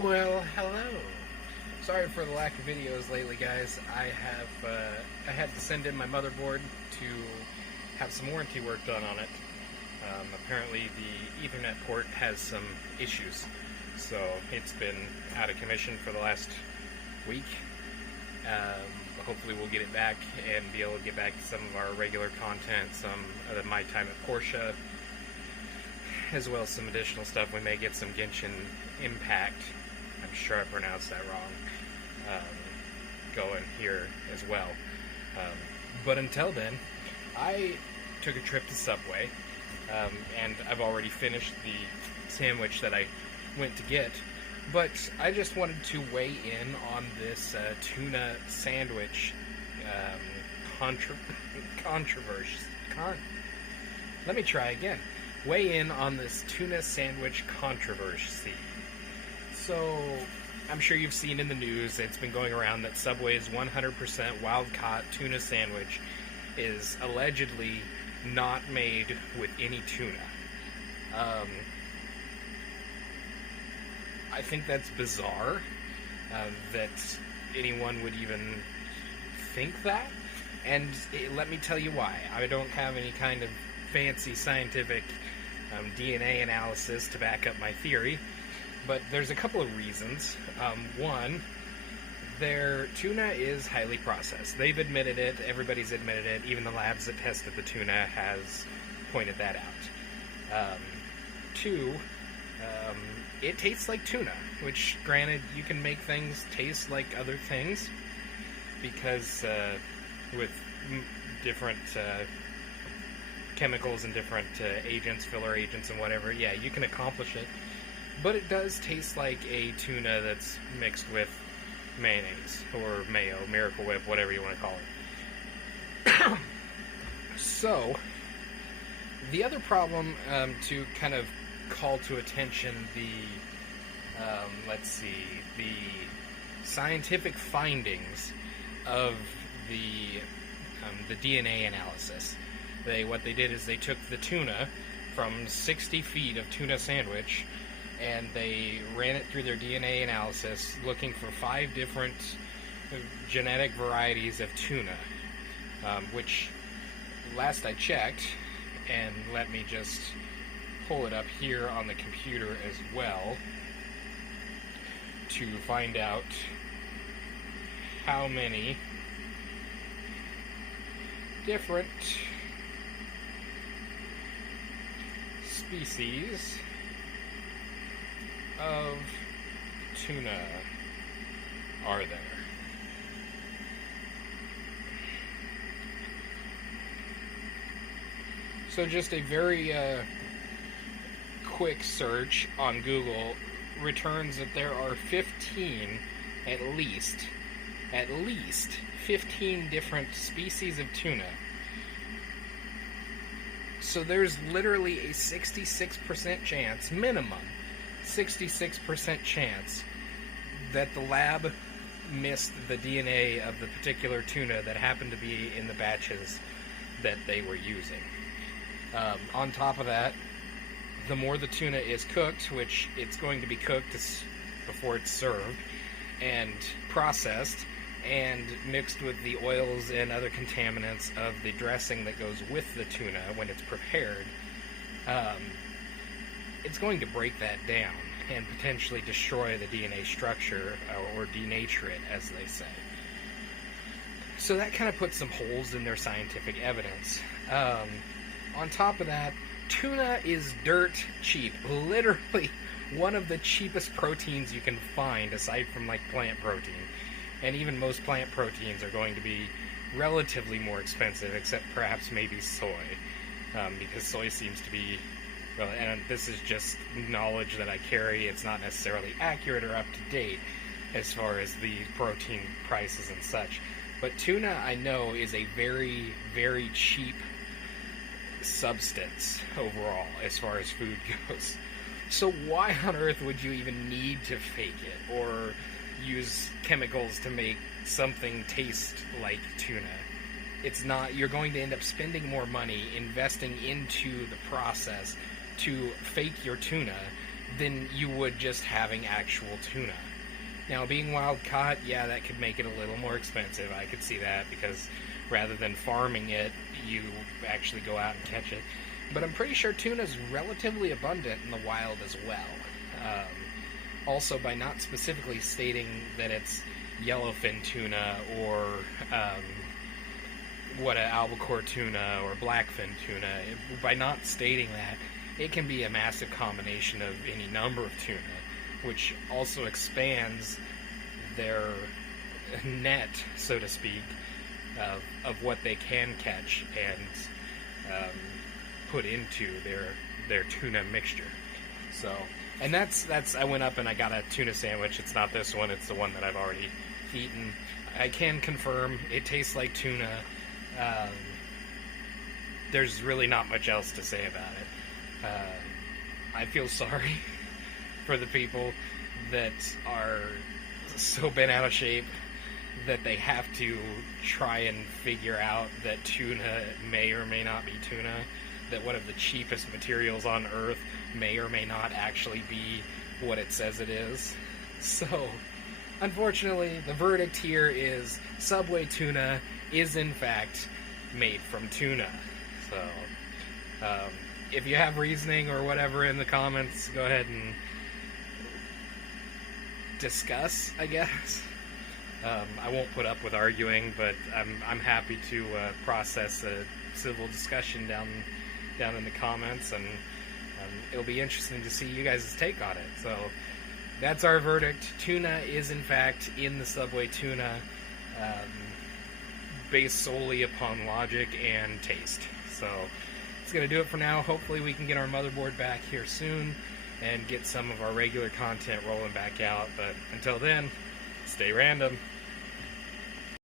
Well, hello. Sorry for the lack of videos lately, guys. I had to send in my motherboard to have some warranty work done on it. Apparently the Ethernet port has some issues, so it's been out of commission for the last week. Hopefully we'll get it back and be able to get back to some of our regular content, some of my time at Porsche, as well as some additional stuff. We may get some Genshin Impact, I'm sure I pronounced that wrong, going here as well. But until then, I took a trip to Subway, and I've already finished the sandwich that I went to get, but I just wanted to weigh in on this tuna sandwich controversy. Let me try again. Weigh in on this tuna sandwich controversy. So, I'm sure you've seen in the news, it's been going around that Subway's 100% wild-caught tuna sandwich is allegedly not made with any tuna. I think that's bizarre that anyone would even think that, and let me tell you why. I don't have any kind of fancy scientific DNA analysis to back up my theory, but there's a couple of reasons. One, their tuna is highly processed. They've admitted it, everybody's admitted it, even the labs that tested the tuna has pointed that out. Two, it tastes like tuna, which, granted, you can make things taste like other things, because with different chemicals and different agents, filler agents and whatever, yeah, you can accomplish it. But it does taste like a tuna that's mixed with mayonnaise, or mayo, Miracle Whip, whatever you want to call it. So, the other problem, to kind of call to attention the, the scientific findings of the DNA analysis. What they did is they took the tuna from 60 feet of tuna sandwich, and they ran it through their DNA analysis, looking for 5 different genetic varieties of tuna, which, last I checked, and let me just pull it up here on the computer as well to find out how many different species of tuna are there. So just a very quick search on Google returns that there are 15, at least 15 different species of tuna. So there's literally a 66% chance, minimum 66% chance, that the lab missed the DNA of the particular tuna that happened to be in the batches that they were using. On top of that, the more the tuna is cooked, which it's going to be cooked before it's served, and processed, and mixed with the oils and other contaminants of the dressing that goes with the tuna when it's prepared, it's going to break that down and potentially destroy the DNA structure, or denature it, as they say. So that kind of puts some holes in their scientific evidence. On top of that, tuna is dirt cheap. Literally one of the cheapest proteins you can find, aside from like plant protein. And even most plant proteins are going to be relatively more expensive, except perhaps maybe soy, because soy seems to be, and this is just knowledge that I carry, it's not necessarily accurate or up to date as far as the protein prices and such. But tuna, I know, is a very, very cheap substance overall as far as food goes. So why on earth would you even need to fake it or use chemicals to make something taste like tuna? It's not. You're going to end up spending more money investing into the process to fake your tuna than you would just having actual tuna. Now, being wild caught, yeah, that could make it a little more expensive. I could see that, because rather than farming it, you actually go out and catch it. But I'm pretty sure tuna's relatively abundant in the wild as well. Also, by not specifically stating that it's yellowfin tuna or what an albacore tuna or blackfin tuna, by not stating that, it can be a massive combination of any number of tuna, which also expands their net, so to speak, of what they can catch and put into their tuna mixture. So, and that's I went up and I got a tuna sandwich. It's not this one, it's the one that I've already eaten. I can confirm it tastes like tuna. There's really not much else to say about it. I feel sorry for the people that are so bent out of shape that they have to try and figure out that tuna may or may not be tuna, that one of the cheapest materials on Earth may or may not actually be what it says it is. So, unfortunately, the verdict here is Subway tuna is in fact made from tuna. So, if you have reasoning or whatever in the comments, go ahead and discuss, I guess. I won't put up with arguing, but I'm happy to process a civil discussion down in the comments, and it'll be interesting to see you guys' take on it. So that's our verdict. Tuna is in fact in the Subway tuna, based solely upon logic and taste. So it's going to do it for now. Hopefully we can get our motherboard back here soon and get some of our regular content rolling back out. But until then, stay random.